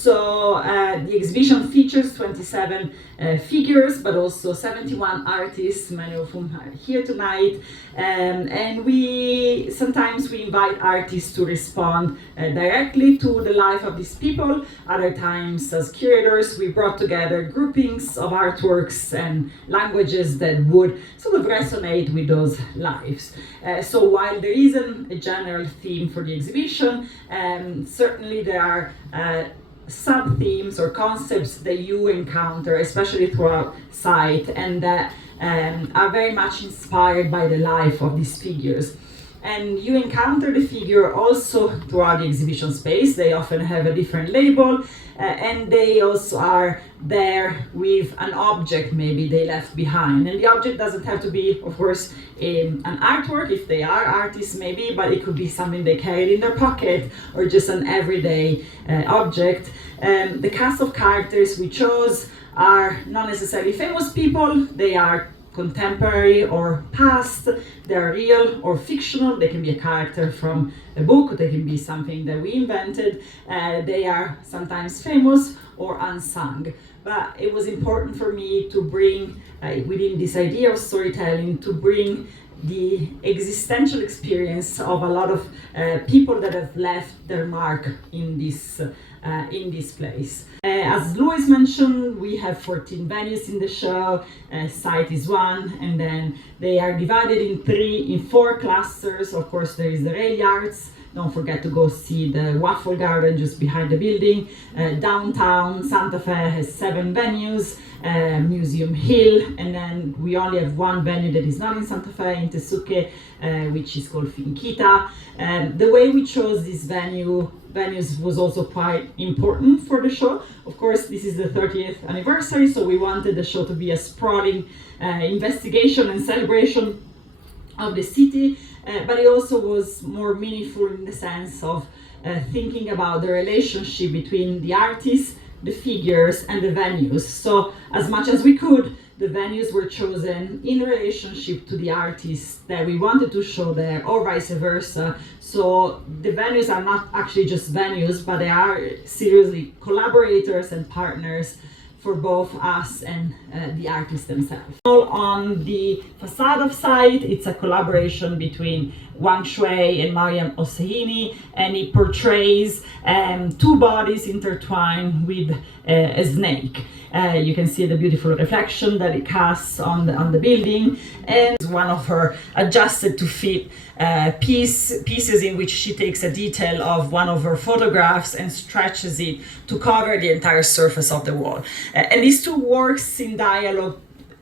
So the exhibition features 27 figures, but also 71 artists, many of whom are here tonight. And we sometimes invite artists to respond directly to the life of these people. Other times, as curators, we brought together groupings of artworks and languages that would sort of resonate with those lives. So while there isn't a general theme for the exhibition, certainly there are sub-themes or concepts that you encounter, especially throughout site, and that are very much inspired by the life of these figures. And you encounter the figure also throughout the exhibition space. They often have a different label, and they also are there with an object maybe they left behind. And the object doesn't have to be, of course, an artwork, if they are artists maybe, but it could be something they carried in their pocket or just an everyday object. The cast of characters we chose are not necessarily famous people. They are contemporary or past. They're real or fictional. They can be a character from a book. They can be something that we invented. They are sometimes famous or unsung. But it was important for me to bring, within this idea of storytelling, to bring the existential experience of a lot of people that have left their mark in this place. As Louis mentioned, we have 14 venues in the show. Site is one, and then they are divided in four clusters. Of course, there is the rail yards. Don't forget to go see the Waffle Garden just behind the building. Downtown Santa Fe has 7 venues. Museum Hill, and then we only have one venue that is not in Santa Fe, in Tesuque, which is called Finquita. The way we chose these venues was also quite important for the show. Of course, this is the 30th anniversary, so we wanted the show to be a sprawling investigation and celebration of the city, but it also was more meaningful in the sense of thinking about the relationship between the artists, the figures, and the venues. So as much as we could, the venues were chosen in relationship to the artists that we wanted to show there, or vice versa. So the venues are not actually just venues, but they are seriously collaborators and partners for both us and the artists themselves. On the facade of site, it's a collaboration between Wang Shui and Mariam Ossehini, and it portrays 2 bodies intertwined with a snake. You can see the beautiful reflection that it casts on the building, and one of her adjusted to fit pieces in which she takes a detail of one of her photographs and stretches it to cover the entire surface of the wall. And these 2 works in dialogue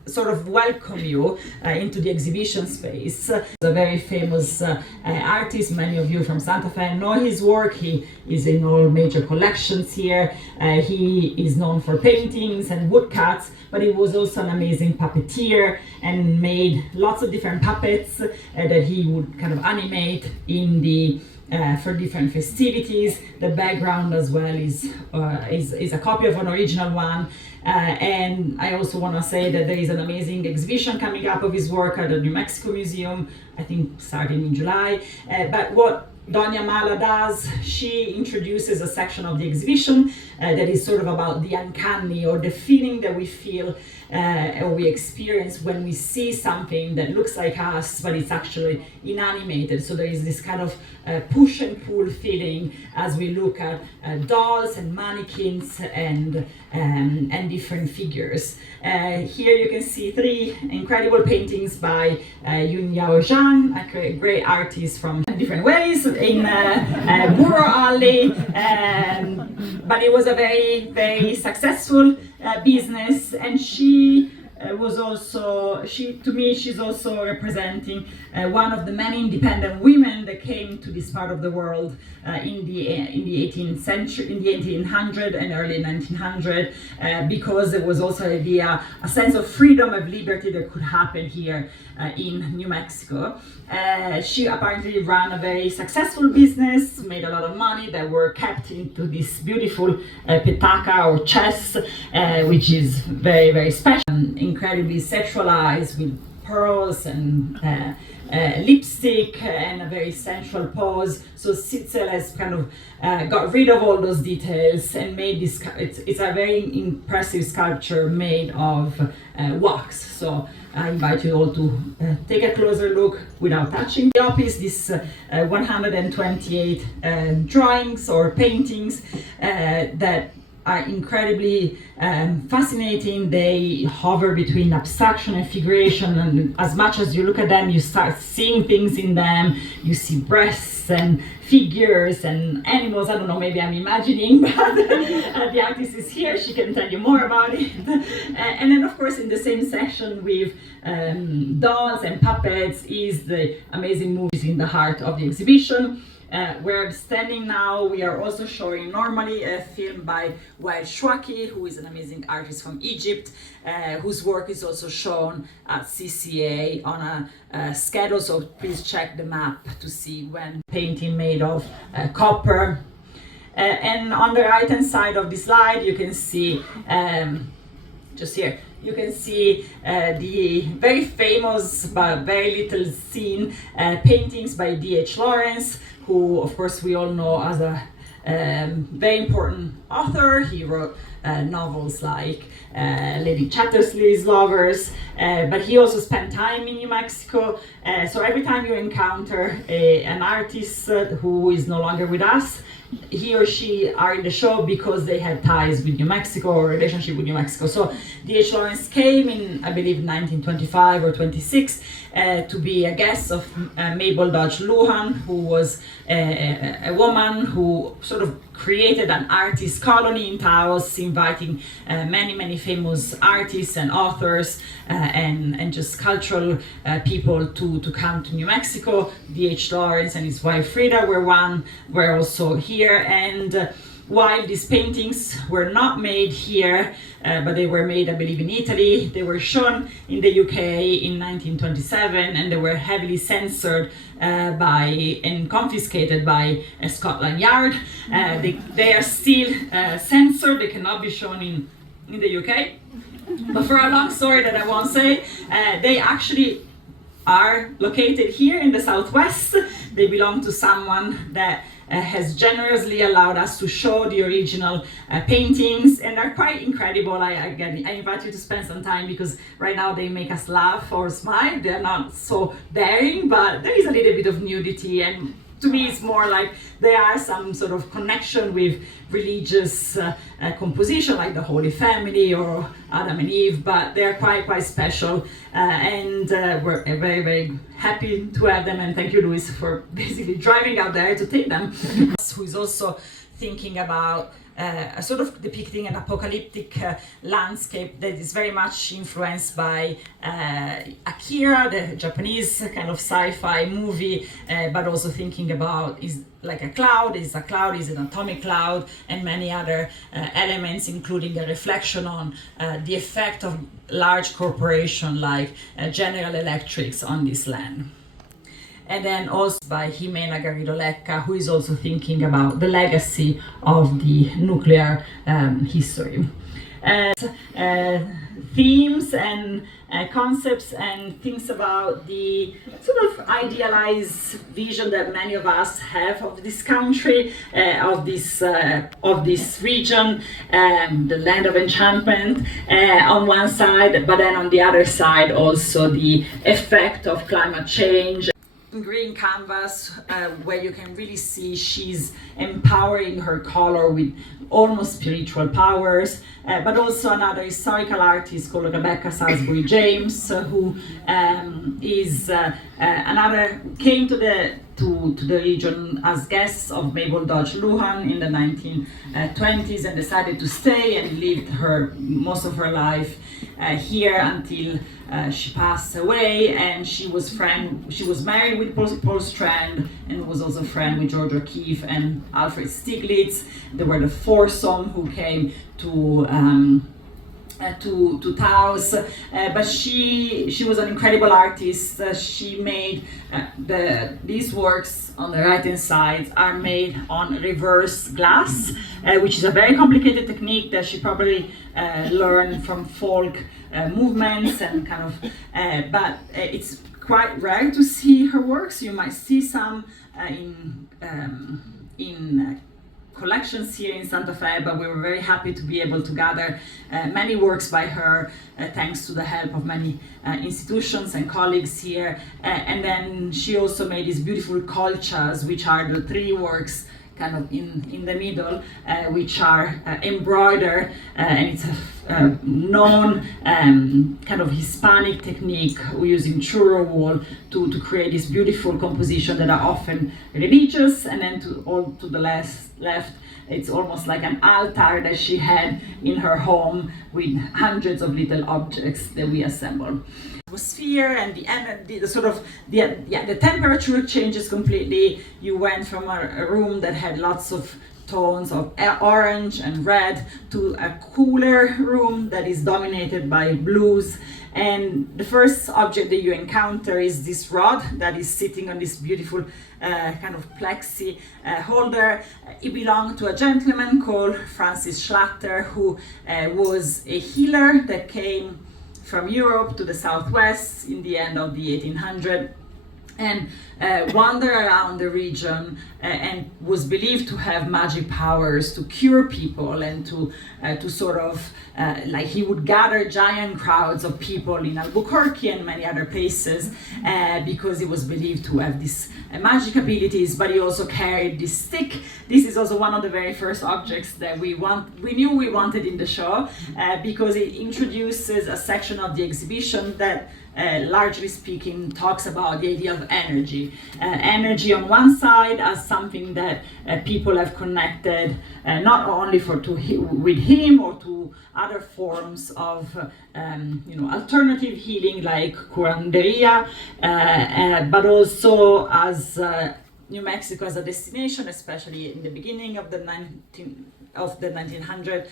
sort of welcome you into the exhibition space. He's a very famous artist. Many of you from Santa Fe know his work. He is in all major collections here. He is known for paintings and woodcuts, but he was also an amazing puppeteer and made lots of different puppets that he would kind of animate in the for different festivities. The background as well is a copy of an original one. And I also want to say that there is an amazing exhibition coming up of his work at the New Mexico Museum, I think starting in July. But what Doña Mala does, she introduces a section of the exhibition that is sort of about the uncanny, or the feeling that we feel or we experience when we see something that looks like us, but it's actually inanimated. So there is this kind of push and pull feeling as we look at dolls and mannequins and different figures. Here you can see 3 incredible paintings by Yun Yao Zhang, a great artist from different ways in Burro Alley, but it was a very, very successful business, and she was also, she's also representing one of the many independent women that came to this part of the world in the 18th century, in the 1800 and early 1900, because there was also a sense of freedom, of liberty that could happen here in New Mexico. She apparently ran a very successful business, made a lot of money that were kept into this beautiful petaca or chest, which is very, very special, incredibly sexualized with pearls and lipstick and a very sensual pose. So Sitzel has kind of got rid of all those details and made this. It's a very impressive sculpture made of wax. So I invite you all to take a closer look without touching the office. This 128 drawings or paintings that are incredibly fascinating. They hover between abstraction and figuration, and as much as you look at them, you start seeing things in them. You see breasts and figures and animals. I don't know, maybe I'm imagining, but the artist is here. She can tell you more about it. And then, of course, in the same session with dolls and puppets is the amazing movies in the heart of the exhibition. We're standing now, we are also showing normally a film by Wael Shwaki, who is an amazing artist from Egypt, whose work is also shown at CCA on a schedule, so please check the map to see when painting made of copper. And on the right hand side of the slide you can see, just here, you can see the very famous but very little seen paintings by D.H. Lawrence, who of course we all know as a very important author. He wrote novels like Lady Chatterley's Lovers, but he also spent time in New Mexico. So every time you encounter an artist who is no longer with us, he or she are in the show because they had ties with New Mexico or relationship with New Mexico. So D.H. Lawrence came in, I believe, 1925 or 26 to be a guest of Mabel Dodge Luhan, who was a woman who sort of created an artist colony in Taos, inviting many famous artists and authors and just cultural people to come to New Mexico. D.H. Lawrence and his wife Frida were also here, and while these paintings were not made here, but they were made, I believe, in Italy, they were shown in the UK in 1927, and they were heavily censored and confiscated by Scotland Yard. They are still censored, they cannot be shown in the UK. But for a long story that I won't say, they actually are located here in the Southwest. They belong to someone that has generously allowed us to show the original paintings, and they're quite incredible. I invite you to spend some time, because right now they make us laugh or smile. They're not so daring, but there is a little bit of nudity, and to me it's more like there are some sort of connection with religious composition, like the Holy Family or Adam and Eve, but they're quite special, and we're very happy to have them, and thank you, Luis, for basically driving out there to take them. Who is also thinking about sort of depicting an apocalyptic landscape that is very much influenced by Akira, the Japanese kind of sci-fi movie, but also thinking about is like a cloud, is an atomic cloud, and many other elements, including a reflection on the effect of large corporations like General Electric on this land. And then also by Jimena Garrido Lecca, who is also thinking about the legacy of the nuclear history. Themes and concepts and things about the sort of idealized vision that many of us have of this country, of this region, the land of enchantment on one side, but then on the other side also the effect of climate change. Green canvas, where you can really see she's empowering her color with almost spiritual powers, but also another historical artist called Rebecca Salisbury James, who came to the region as guests of Mabel Dodge Luhan in the 1920s and decided to stay and lived most of her life here until she passed away. And she was married with Paul Strand, and was also friend with George O'Keeffe and Alfred Stieglitz. They were the foursome who came to to Taos, but she was an incredible artist. She made these works on the right hand side are made on reverse glass, which is a very complicated technique that she probably learned from folk movements and kind of, but it's quite rare to see her works. You might see some in collections here in Santa Fe, but we were very happy to be able to gather many works by her, thanks to the help of many institutions and colleagues here. And then she also made these beautiful colchas, which are the three works kind of in the middle, which are embroidered, and it's a known kind of Hispanic technique using churro wool to create this beautiful composition that are often religious. And then to the left, it's almost like an altar that she had in her home with hundreds of little objects that we assemble. Atmosphere and the temperature changes completely. You went from a room that had lots of tones of orange and red to a cooler room that is dominated by blues. And the first object that you encounter is this rod that is sitting on this beautiful kind of plexi holder. It belonged to a gentleman called Francis Schlatter, who was a healer that came from Europe to the Southwest in the end of the 1800s and wandered around the region and was believed to have magic powers to cure people and to sort of like he would gather giant crowds of people in Albuquerque and many other places because he was believed to have these magic abilities, but he also carried this stick. This is also one of the very first objects that we knew we wanted in the show because it introduces a section of the exhibition that largely speaking talks about the idea of energy. Energy on one side as something that people have connected not only with him or to other forms of alternative healing like curanderia, but also as New Mexico as a destination, especially in the beginning of the 1900s,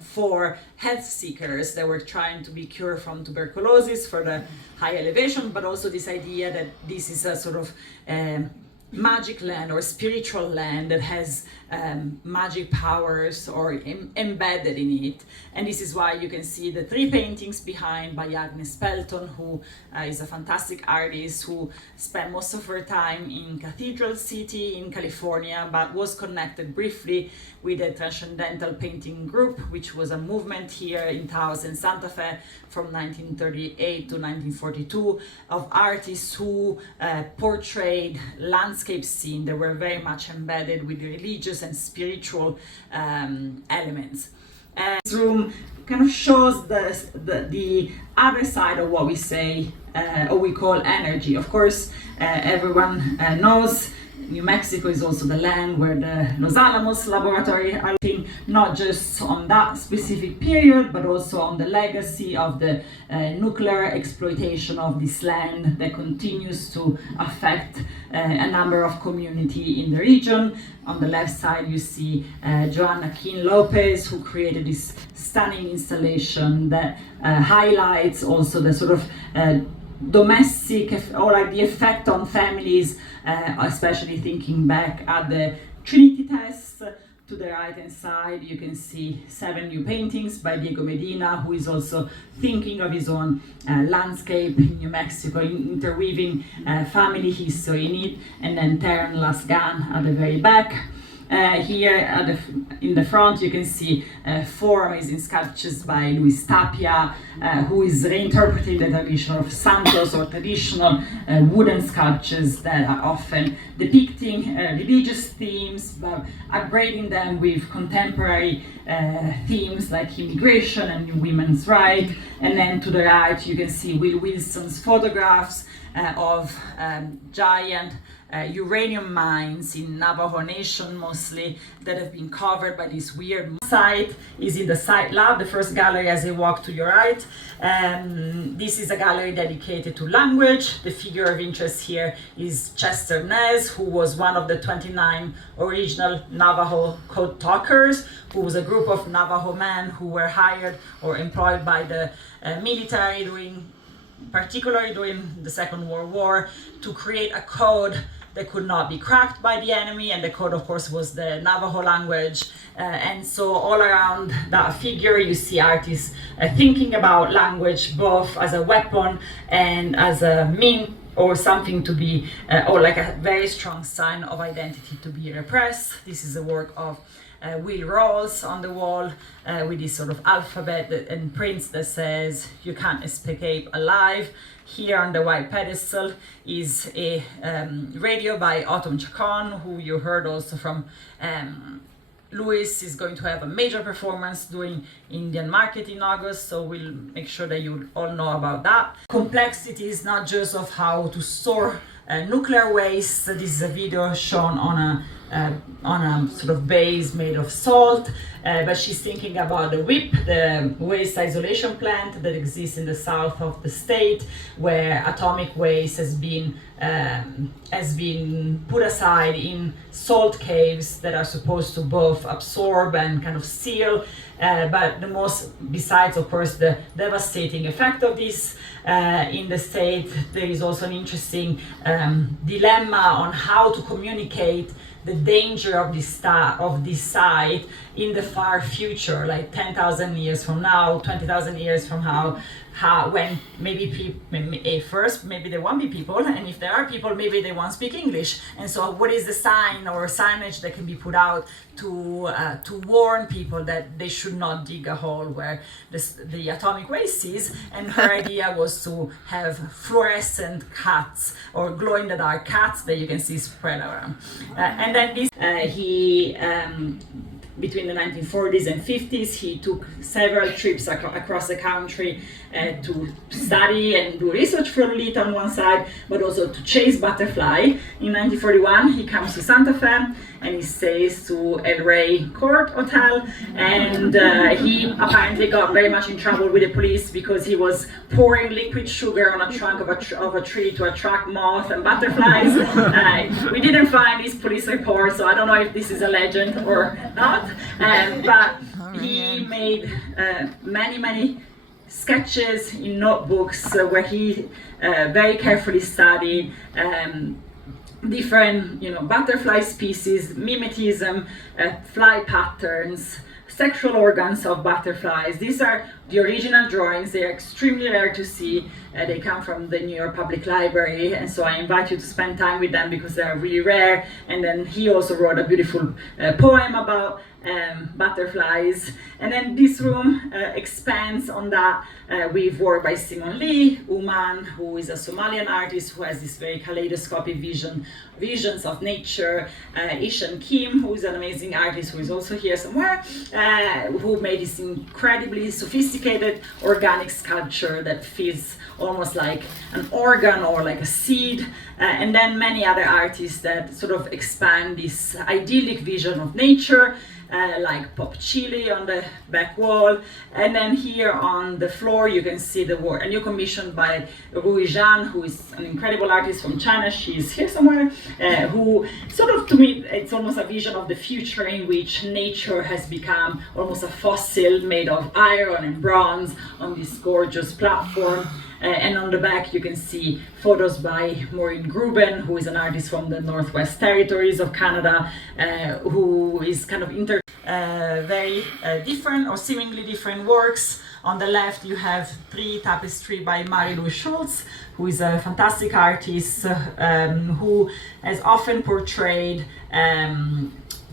for health seekers that were trying to be cured from tuberculosis for the high elevation, but also this idea that this is a sort of magic land or spiritual land that has magic powers or embedded in it. And this is why you can see the three paintings behind by Agnes Pelton, who is a fantastic artist who spent most of her time in Cathedral City in California, but was connected briefly with the Transcendental Painting Group, which was a movement here in Taos and Santa Fe from 1938 to 1942 of artists who portrayed landscape scene that were very much embedded with religious and spiritual elements. This room kind of shows the other side of what we say or we call energy. Of course, everyone knows New Mexico is also the land where the Los Alamos laboratory are looking not just on that specific period, but also on the legacy of the nuclear exploitation of this land that continues to affect a number of communities in the region. On the left side, you see Joanna Keane Lopez, who created this stunning installation that highlights also the sort of domestic or like the effect on families, especially thinking back at the Trinity test. To the right hand side, you can see 7 new paintings by Diego Medina, who is also thinking of his own landscape in New Mexico, interweaving family history in it. And then Terran Lasgan at the very back. Here in the front, you can see 4 amazing sculptures by Luis Tapia, who is reinterpreting the tradition of santos or traditional wooden sculptures that are often depicting religious themes, but upgrading them with contemporary themes like immigration and women's rights. And then to the right, you can see Will Wilson's photographs of giant uranium mines in Navajo Nation mostly that have been covered by this weird site is in the site lab, the first gallery as you walk to your right. This is a gallery dedicated to language. The figure of interest here is Chester Nez, who was one of the 29 original Navajo code talkers, who was a group of Navajo men who were hired or employed by the military particularly during the Second World War, to create a code that could not be cracked by the enemy, and the code of course was the Navajo language. And so all around that figure you see artists thinking about language both as a weapon and as a mean or something to be, or like a very strong sign of identity to be repressed. This is a work of Will Rawls on the wall with this sort of alphabet and prints that says you can't escape alive. Here on the white pedestal is a radio by Autumn Chacon, who you heard also from. Louis is going to have a major performance during Indian Market in August, so we'll make sure that you all know about that. Complexity is not just of how to store nuclear waste. This is a video shown on a sort of base made of salt, but she's thinking about the WIP, the waste isolation plant that exists in the south of the state, where atomic waste has been put aside in salt caves that are supposed to both absorb and kind of seal. But the most, besides of course the devastating effect of this in the state, there is also an interesting dilemma on how to communicate the danger of this site in the far future, like 10,000 years from now, 20,000 years from now, when maybe first maybe there won't be people, and if there are people, maybe they won't speak English. And so what is the sign or signage that can be put out to warn people that they should not dig a hole where the atomic waste is? And her idea was to have fluorescent cats or glow-in-the-dark cats that you can see spread around. And then this between the 1940s and 50s, he took several trips across the country to study and do research for Lolita on one side, but also to chase butterfly. In 1941, he comes to Santa Fe and he stays to El Rey Court Hotel, and he apparently got very much in trouble with the police because he was pouring liquid sugar on a trunk of a tree to attract moths and butterflies. We didn't find this police report, so I don't know if this is a legend or not, but he made many sketches in notebooks where he very carefully studied different, butterfly species, mimetism, fly patterns, sexual organs of butterflies. These are the original drawings. They are extremely rare to see. They come from the New York Public Library, and so I invite you to spend time with them because they are really rare. And then he also wrote a beautiful poem about butterflies. And then this room expands on that with work by Simon Lee, Uman, who is a Somalian artist who has this very kaleidoscopic visions of nature, Ishan Kim, who is an amazing artist who is also here somewhere, who made this incredibly sophisticated organic sculpture that feels almost like an organ or like a seed, and then many other artists that sort of expand this idyllic vision of nature, like Pop Chili on the back wall. And then here on the floor you can see the work, a new commission by Rui Zhan, who is an incredible artist from China. She's here somewhere, who sort of, to me, it's almost a vision of the future in which nature has become almost a fossil made of iron and bronze on this gorgeous platform. And on the back you can see photos by Maureen Gruben, who is an artist from the Northwest Territories of Canada, who is kind of very different or seemingly different works. On the left you have Three Tapestry by Marie-Louise Schultz, who is a fantastic artist who has often portrayed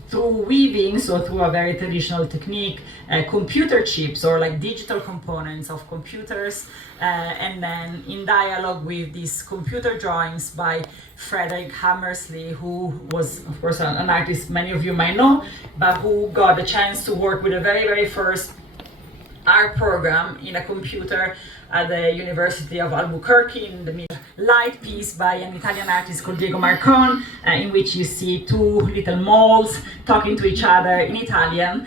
through weaving, so through a very traditional technique, computer chips or like digital components of computers, and then in dialogue with these computer drawings by Frederick Hammersley, who was of course an artist many of you might know, but who got the chance to work with the very first art program in a computer at the University of Albuquerque in the middle. Light piece by an Italian artist called Diego Marcon, in which you see two little moles talking to each other in Italian.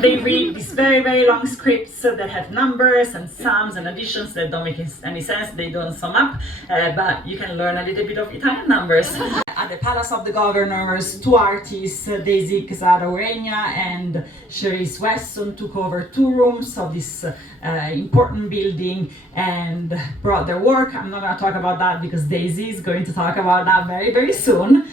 They read these very, very long scripts that have numbers and sums and additions that don't make any sense. They don't sum up, but you can learn a little bit of Italian numbers. At the Palace of the Governors, two artists, Daisy Quesada Ureña and Cherise Weston, took over 2 rooms of this important building and brought their work. I'm not going to talk about that because Daisy is going to talk about that very, very soon.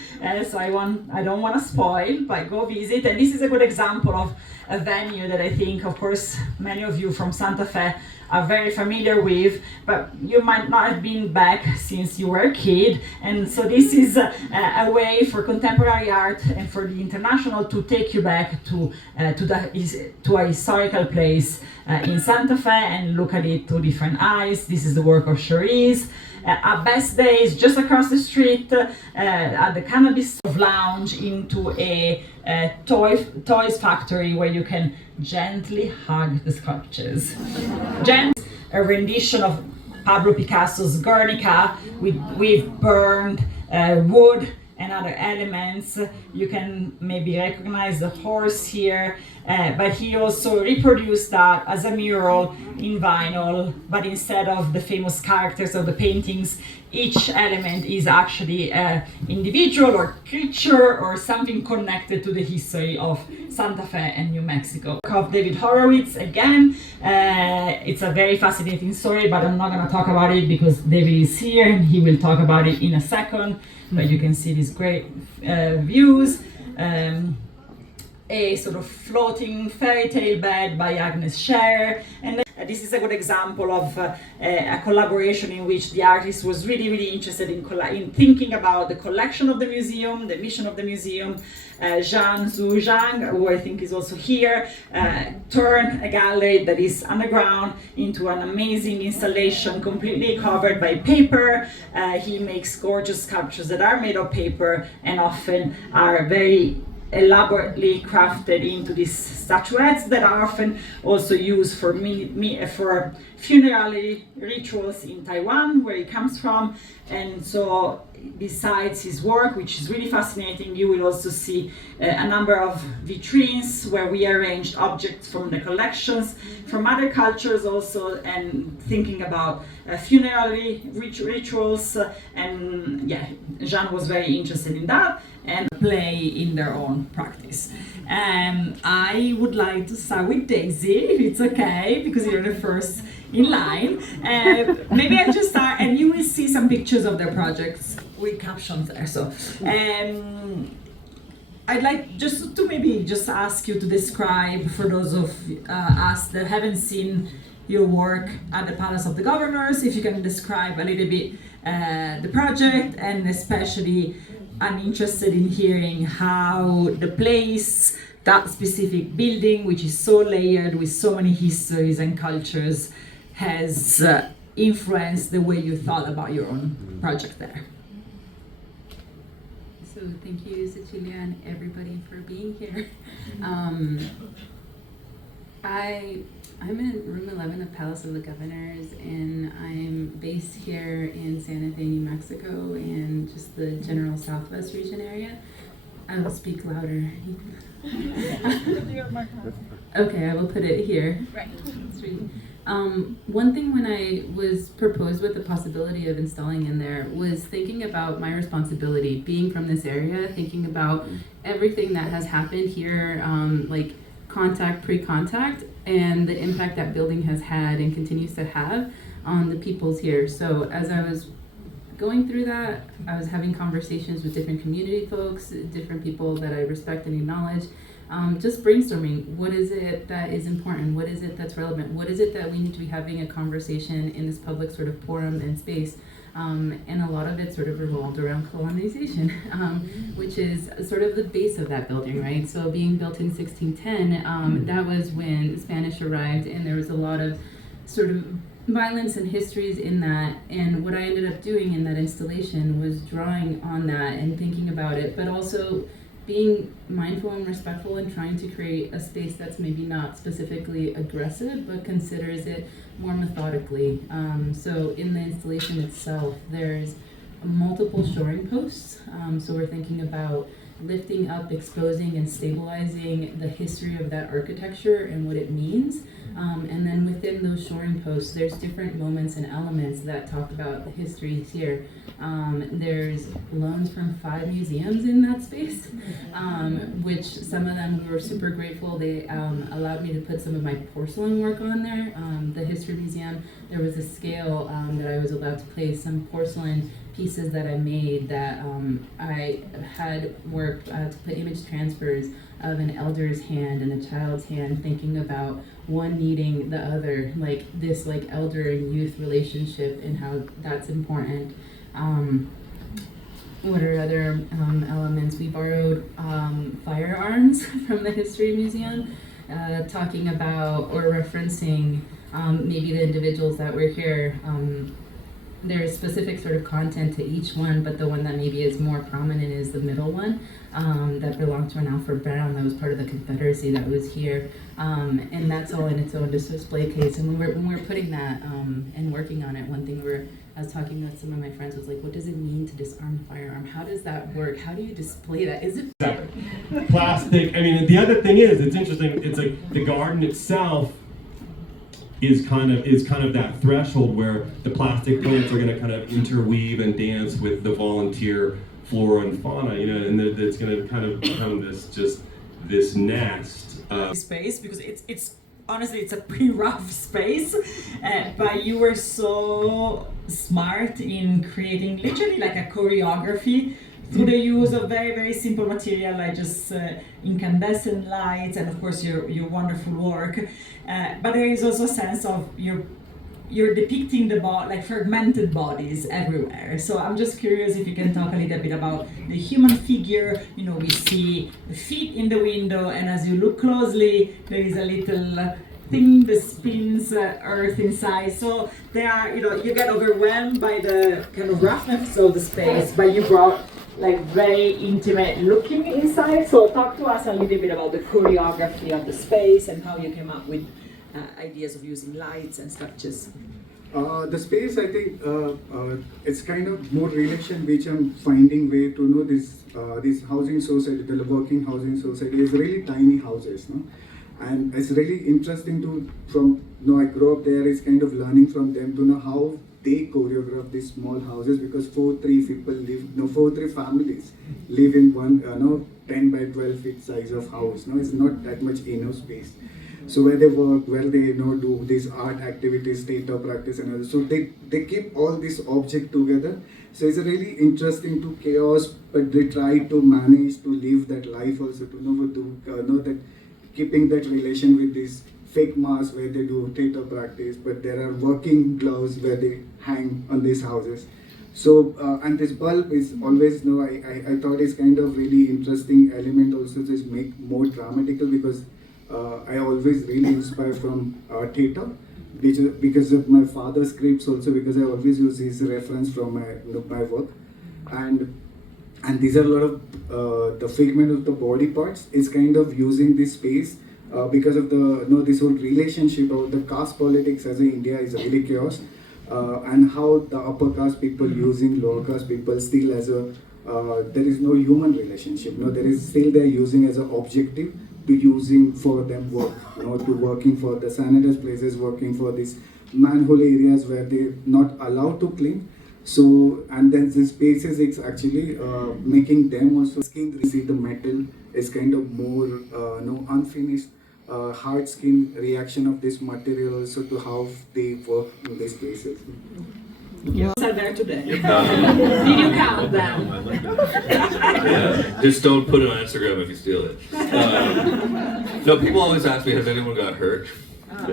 So I don't want to spoil, but go visit. And this is a good example of a venue that I think, of course, many of you from Santa Fe are very familiar with, but you might not have been back since you were a kid. And so this is a way for contemporary art and for the international to take you back to a historical place in Santa Fe and look at it through different eyes. This is the work of Cherise. At Best Days, just across the street, at the Cannabis Lounge, into a toys factory where you can gently hug the sculptures. A rendition of Pablo Picasso's Guernica with burned wood and other elements. You can maybe recognize the horse here, but he also reproduced that as a mural in vinyl, but instead of the famous characters of the paintings, each element is actually an individual or creature or something connected to the history of Santa Fe and New Mexico. Of David Horowitz, again, it's a very fascinating story, but I'm not going to talk about it because David is here and he will talk about it in a second. But you can see these great views. A sort of floating fairy tale bed by Agnes Scherer. And this is a good example of a collaboration in which the artist was really, really interested in thinking about the collection of the museum, the mission of the museum. Zhang Zhu Zhang, who I think is also here, turned a gallery that is underground into an amazing installation completely covered by paper. He makes gorgeous sculptures that are made of paper and often are very elaborately crafted into these statuettes that are often also used for funerary rituals in Taiwan, where he comes from. And so besides his work, which is really fascinating, you will also see a number of vitrines where we arranged objects from the collections, from other cultures also, and thinking about funerary rituals. And yeah, Jean was very interested in that and play in their own practice. I would like to start with Daisy, if it's okay, because you're the first in line. Maybe I just start, and you will see some pictures of their projects with captions there. So I'd like just to maybe just ask you to describe, for those of us that haven't seen your work at the Palace of the Governors, if you can describe a little bit the project, and especially I'm interested in hearing how the place, that specific building, which is so layered with so many histories and cultures, has influenced the way you thought about your own project there. So thank you, Cecilia, and everybody for being here. I'm in room 11 of Palace of the Governors, and I'm based here in Santa Fe, New Mexico, and just the general Southwest region area. I will speak louder. Okay, I will put it here. Right. One thing when I was proposed with the possibility of installing in there was thinking about my responsibility, being from this area, thinking about everything that has happened here, like contact, pre-contact, and the impact that building has had and continues to have on the peoples here. So as I was going through that, I was having conversations with different community folks, different people that I respect and acknowledge, just brainstorming, what is it that is important? What is it that's relevant? What is it that we need to be having a conversation in this public sort of forum and space? And a lot of it sort of revolved around colonization, which is sort of the base of that building, right? So being built in 1610, that was when the Spanish arrived, and there was a lot of sort of violence and histories in that. And what I ended up doing in that installation was drawing on that and thinking about it, but also being mindful and respectful and trying to create a space that's maybe not specifically aggressive, but considers it more methodically. So in the installation itself, there's multiple shoring posts. So we're thinking about lifting up, exposing, and stabilizing the history of that architecture and what it means. And then within those shoring posts, there's different moments and elements that talk about the histories here. There's loans from 5 museums in that space, which some of them we were super grateful. They allowed me to put some of my porcelain work on there. The History Museum, there was a scale that I was allowed to place some porcelain pieces that I made that I had worked to put image transfers of an elder's hand and a child's hand, thinking about one needing the other, like this like elder and youth relationship and how that's important. What are other elements? We borrowed firearms from the History Museum, talking about or referencing maybe the individuals that were here. There's specific sort of content to each one, but the one that maybe is more prominent is the middle one that belonged to an Alfred Brown that was part of the Confederacy that was here. And that's all in its own display case. And when we were putting that and working on it, one thing I was talking with some of my friends was like, what does it mean to disarm a firearm? How does that work? How do you display that? Is it plastic? I mean, the other thing is, it's interesting. It's like the garden itself is kind of that threshold where the plastic plants are going to kind of interweave and dance with the volunteer flora and fauna, and it's going to kind of become this nest space, because it's honestly it's a pretty rough space, but you were so smart in creating literally like a choreography through the use of very, very simple material like just incandescent lights and of course your wonderful work. But there is also a sense of you're depicting like fragmented bodies everywhere. So I'm just curious if you can talk a little bit about the human figure. We see the feet in the window, and as you look closely, there is a little thing that spins earth inside. So there are, you get overwhelmed by the kind of roughness of the space, but you brought like very intimate looking inside. So talk to us a little bit about the choreography of the space and how you came up with ideas of using lights and structures. The space, I think, it's kind of more relation which I'm finding way to know this housing society, the working housing society is really tiny houses, no? And it's really interesting I grew up there, is kind of learning from them to know how they choreograph these small houses, because 4-3 people live, 4-3 families live in one, 10 by 12 feet size of house, it's not that much enough space. So where they work, where they do these art activities, theater practice and others. So they keep all these objects together. So it's a really interesting to chaos, but they try to manage to live that life also, to know that keeping that relation with this fake mask where they do theater practice, but there are working gloves where they hang on these houses. So and this bulb is always I thought it's kind of really interesting element also to make more dramatical, because I always really inspire from theater, because of my father's scripts also, because I always use his reference from my work, and these are a lot of the figment of the body parts is kind of using this space because of the this whole relationship of the caste politics as in India is really chaos, and how the upper caste people using lower caste people still as a there is no human relationship. There is still they're using as an objective to using for them work, to working for the sanitized places, working for these manhole areas where they're not allowed to clean. So, and then the spaces, it's actually making them also skin, see the metal is kind of more unfinished hard skin reaction of this material also to how they work in these places. You are there today. Did you count them? Yeah. Just don't put it on Instagram if you steal it. No, people always ask me, has anyone got hurt? And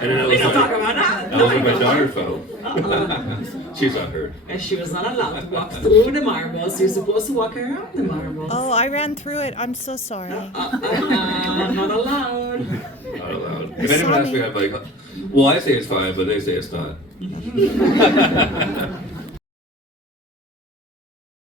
then We don't talk about that. I was like, my daughter fell. She's not hurt. And she was not allowed to walk through the marbles. You're supposed to walk around the marbles. Oh, I ran through it. I'm so sorry. Not allowed. Not allowed. If anyone asks me, I'm like, well, I say it's fine, but they say it's not.